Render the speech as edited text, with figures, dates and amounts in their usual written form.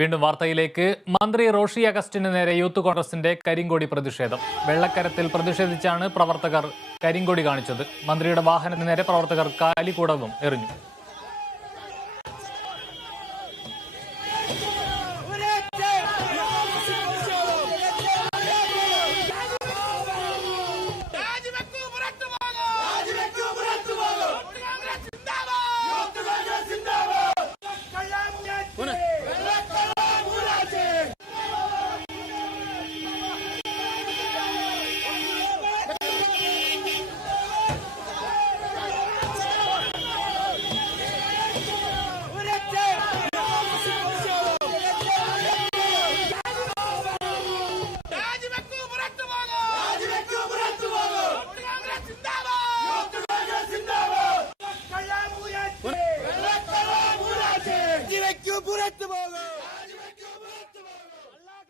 വീണ്ടും വാർത്തയിലേക്ക്. മന്ത്രി റോഷി അഗസ്റ്റിന് നേരെ യൂത്ത് കോൺഗ്രസിന്റെ കരിങ്കൊടി പ്രതിഷേധം. വെള്ളക്കരത്തിൽ പ്രതിഷേധിച്ചാണ് പ്രവർത്തകർ കരിങ്കൊടി കാണിച്ചത്. മന്ത്രിയുടെ വാഹനത്തിന് നേരെ പ്രവർത്തകർ കാലിക്കൂടവും എറിഞ്ഞു.